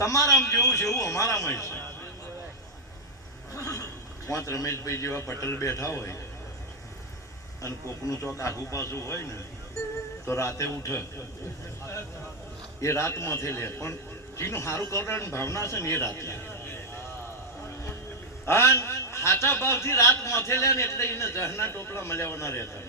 તમારામાં જેવું છે એવું અમારામાં છે. પાંચ રમેશભાઈ જેવા પટેલ બેઠા હોય અને કોકનું ચોક આઘું પાછું હોય ને તો રાતે ઉઠે એ રાતમાંથી લે, પણ જેનું સારું કરવાની ભાવના છે ને એ રાતે અને હાચા ભાવથી રાત માથે લે ને એટલે એને જહના ટોપલા મળ્યાવાના રહેતા.